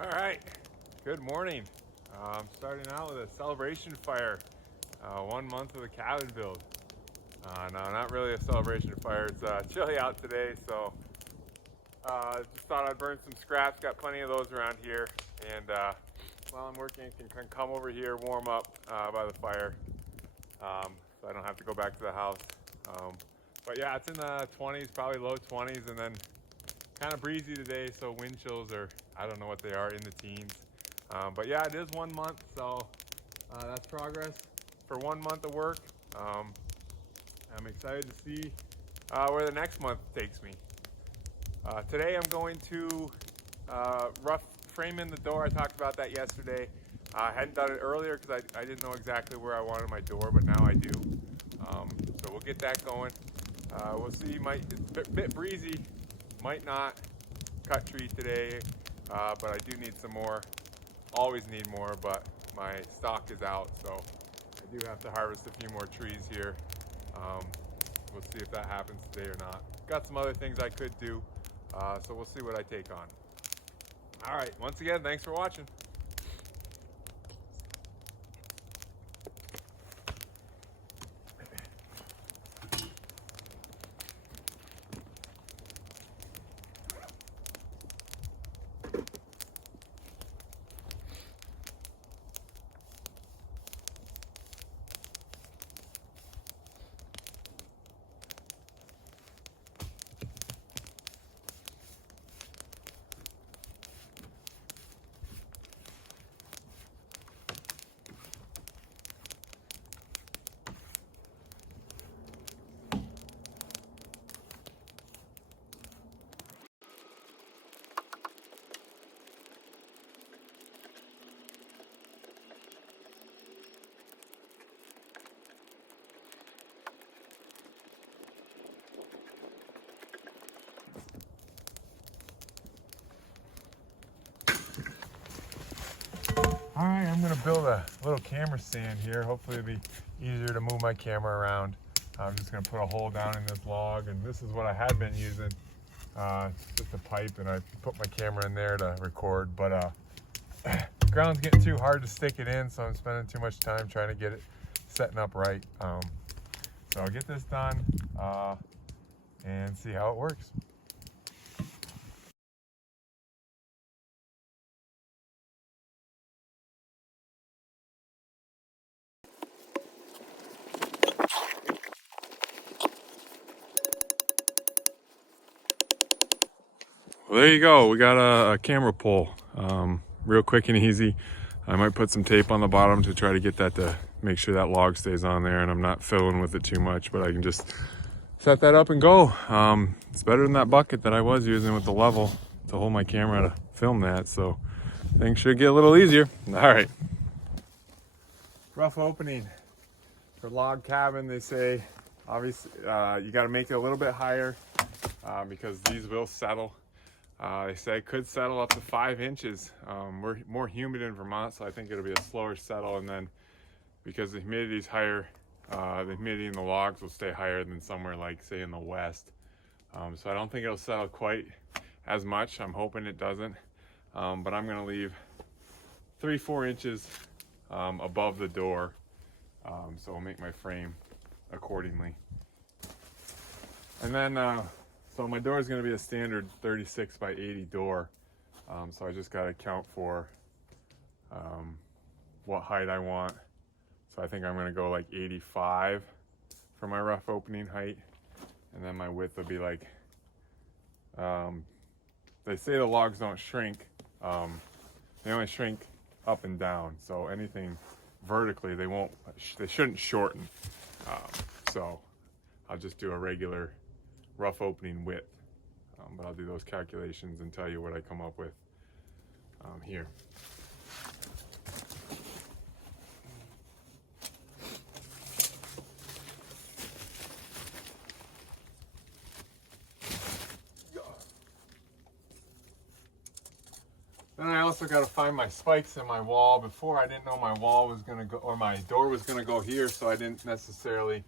All right, good morning. I'm starting out with a celebration fire. 1 month of the cabin build. No, not really a celebration fire. It's chilly out today, so just thought I'd burn some scraps. Got plenty of those around here, and while I'm working, can come over here, warm up by the fire, so I don't have to go back to the house. But yeah, it's in the 20s, probably low 20s, and then kind of breezy today, so wind chills are, I don't know what they are, in the teens. But yeah, it is 1 month, so that's progress for 1 month of work. I'm excited to see where the next month takes me. Today I'm going to rough frame in the door. I talked about that yesterday. I hadn't done it earlier because I didn't know exactly where I wanted my door, but now I do. So we'll get that going. We'll see. It's a bit breezy. Might not cut tree today, but I do need some more. Always need more, but my stock is out, so I do have to harvest a few more trees here. We'll see if that happens today or not. Got some other things I could do, so we'll see what I take on. All right, once again, thanks for watching. All right, I'm gonna build a little camera stand here. Hopefully it'll be easier to move my camera around. I'm just gonna put a hole down in this log, and this is what I had been using. Just a pipe, and I put my camera in there to record, but the ground's getting too hard to stick it in, so I'm spending too much time trying to get it setting up right. So I'll get this done and see how it works. Well, there you go. We got a camera pull, real quick and easy. I might put some tape on the bottom to try to get that to make sure that log stays on there, and I'm not filling with it too much, but I can just set that up and go. It's better than that bucket that I was using with the level to hold my camera to film that, so things should get a little easier. All right. Rough opening for log cabin. They say, obviously, you got to make it a little bit higher because these will settle. They say it could settle up to 5 inches. We're more humid in Vermont, so I think it'll be a slower settle. And then because the humidity is higher, the humidity in the logs will stay higher than somewhere like, say, in the west. So I don't think it'll settle quite as much. I'm hoping it doesn't. But I'm going to leave 3-4 inches above the door. So I'll make my frame accordingly. And then so my door is going to be a standard 36 by 80 door. So I just got to count for what height I want. So I think I'm going to go like 85 for my rough opening height. And then my width will be like, they say the logs don't shrink. They only shrink up and down. So anything vertically, they shouldn't shorten. So I'll just do a regular rough opening width, but I'll do those calculations and tell you what I come up with here. Then I also got to find my spikes in my wall. Before, I didn't know my wall was going to go, or my door was going to go here, so I didn't necessarily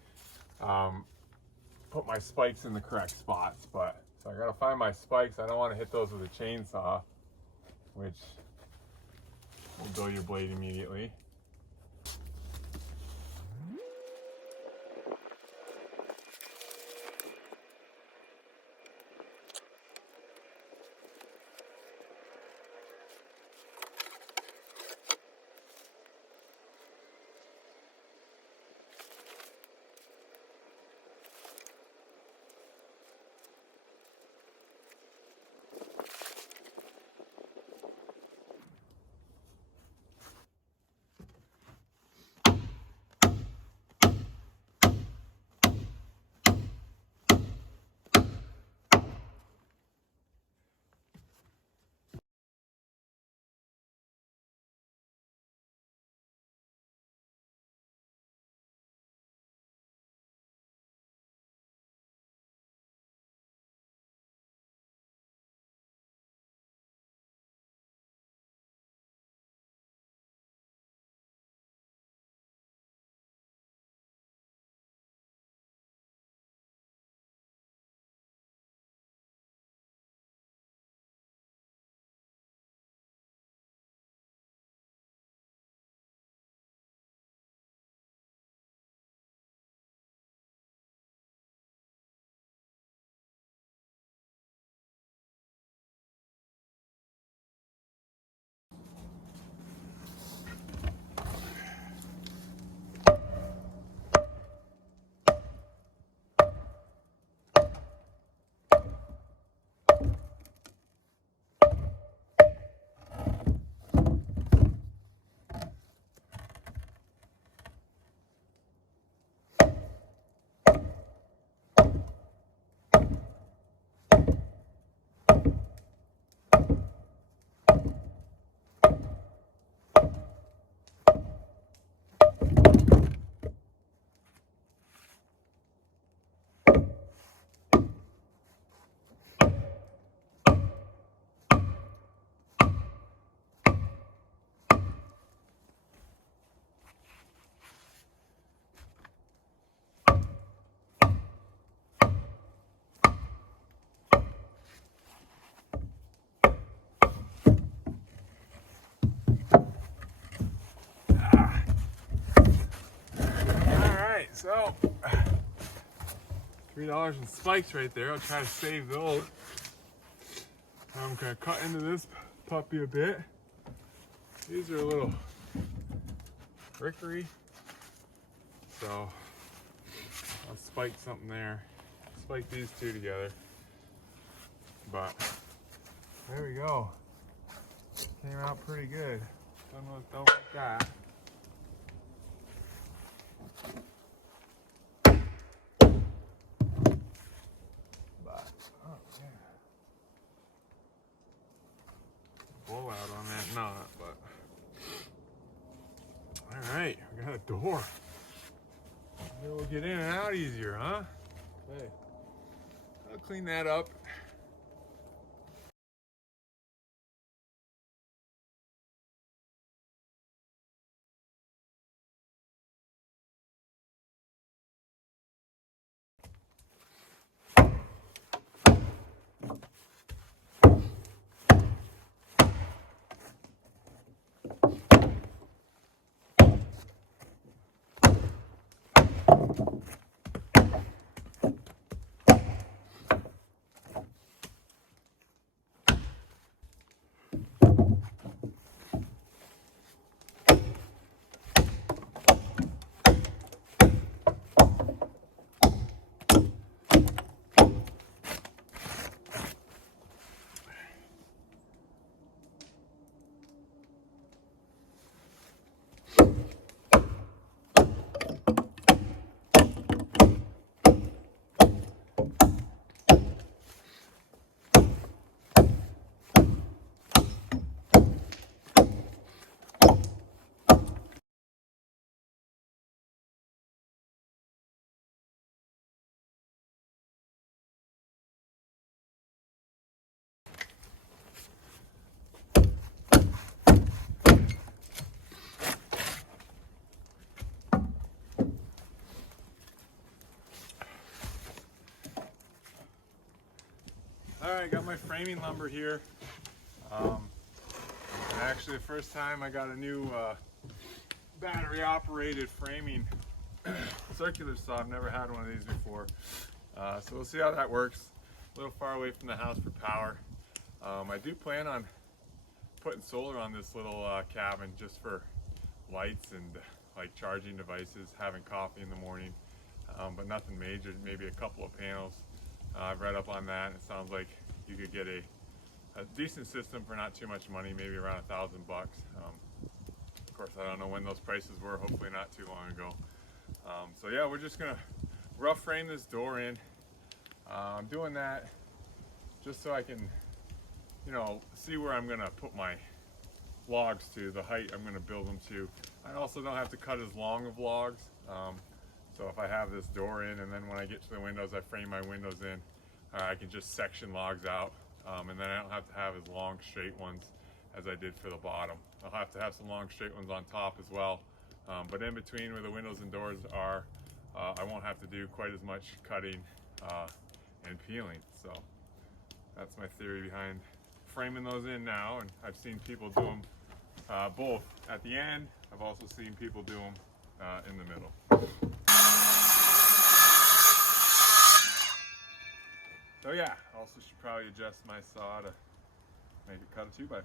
put my spikes in the correct spots. But so I got to find my spikes. I don't want to hit those with a chainsaw, which will dull your blade immediately. So, $3 in spikes right there. I'll try to save those. I'm gonna cut into this puppy a bit. These are a little rickery, so I'll spike something there. Spike these two together. But there we go. Came out pretty good. Don't like that. Blowout on that knot, but all right, we got a door. Maybe we'll get in and out easier, huh? Okay, I'll clean that up. All right, got my framing lumber here. And actually the first time I got a new battery operated framing circular saw. I've never had one of these before. So we'll see how that works. A little far away from the house for power. I do plan on putting solar on this little cabin just for lights and like charging devices, having coffee in the morning, but nothing major, maybe a couple of panels. I've read up on that, and it sounds like you could get a decent system for not too much money, maybe around $1,000 bucks. Of course, I don't know when those prices were, hopefully not too long ago. So yeah, we're just gonna rough frame this door in. I'm doing that just so I can, you know, see where I'm gonna put my logs to, the height I'm gonna build them to. I also don't have to cut as long of logs. So if I have this door in and then when I get to the windows, I frame my windows in, I can just section logs out. And then I don't have to have as long straight ones as I did for the bottom. I'll have to have some long straight ones on top as well. But in between where the windows and doors are, I won't have to do quite as much cutting and peeling. So that's my theory behind framing those in now. And I've seen people do them both at the end. I've also seen people do them in the middle. So yeah, also should probably adjust my saw to make it cut a 2x4.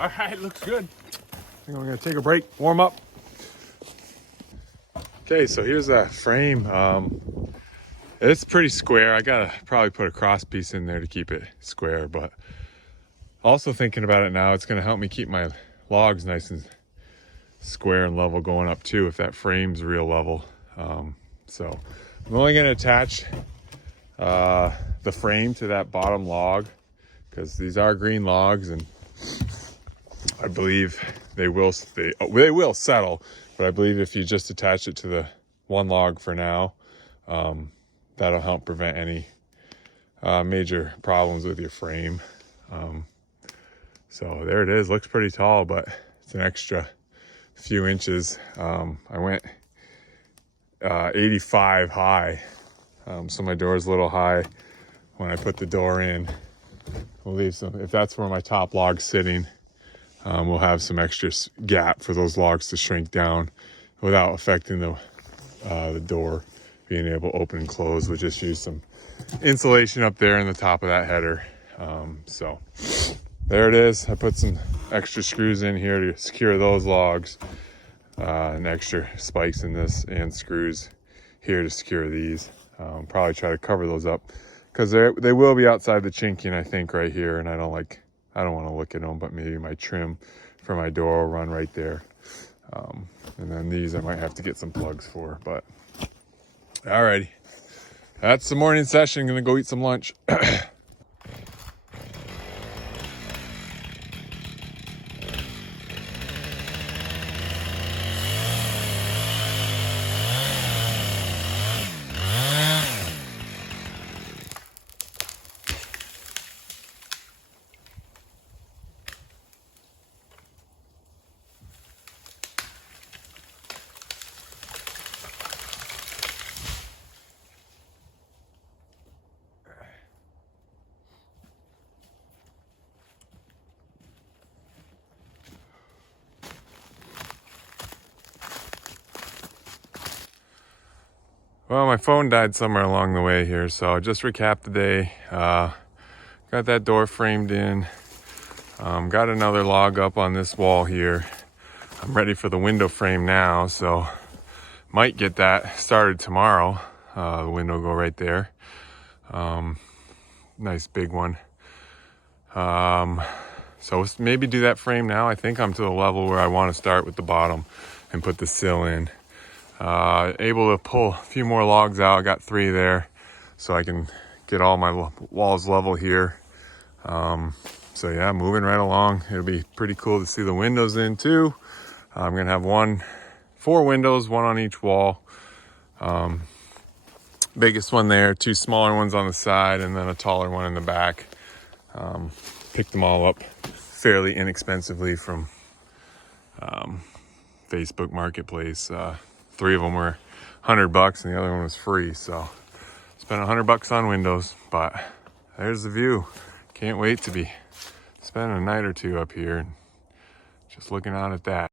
All right, looks good. I think I'm gonna take a break, warm up. Okay, so here's that frame. It's pretty square. I gotta probably put a cross piece in there to keep it square, but also thinking about it now, it's gonna help me keep my logs nice and square and level going up too if that frame's real level. So I'm only gonna attach the frame to that bottom log because these are green logs and I believe they will settle, but I believe if you just attach it to the one log for now, that'll help prevent any major problems with your frame. So there it is. Looks pretty tall, but it's an extra few inches. I went 85 high, so my door is a little high when I put the door in. We'll leave some, if that's where my top log's sitting, we'll have some extra gap for those logs to shrink down without affecting the door being able to open and close. We'll just use some insulation up there in the top of that header. So there it is. I put some extra screws in here to secure those logs, and extra spikes in this and screws here to secure these. Probably try to cover those up because they will be outside the chinking, I think, right here, and I don't want to look at them, but maybe my trim for my door will run right there. And then these I might have to get some plugs for, but alrighty. That's the morning session. Gonna go eat some lunch. Well, my phone died somewhere along the way here, so I'll just recap the day. Got that door framed in. Got another log up on this wall here. I'm ready for the window frame now, so might get that started tomorrow. The window will go right there. Nice big one. So maybe do that frame now. I think I'm to the level where I want to start with the bottom and put the sill in. Able to pull a few more logs out. I got 3 there, so I can get all my walls level here. So yeah, moving right along. It'll be pretty cool to see the windows in too. I'm gonna have 4 windows, 1 on each wall. Biggest one there, 2 smaller ones on the side, and then a taller one in the back. Picked them all up fairly inexpensively from Facebook Marketplace. 3 of them were $100 and the other one was free. So spent $100 on windows, but there's the view. Can't wait to be spending a night or two up here and just looking out at that.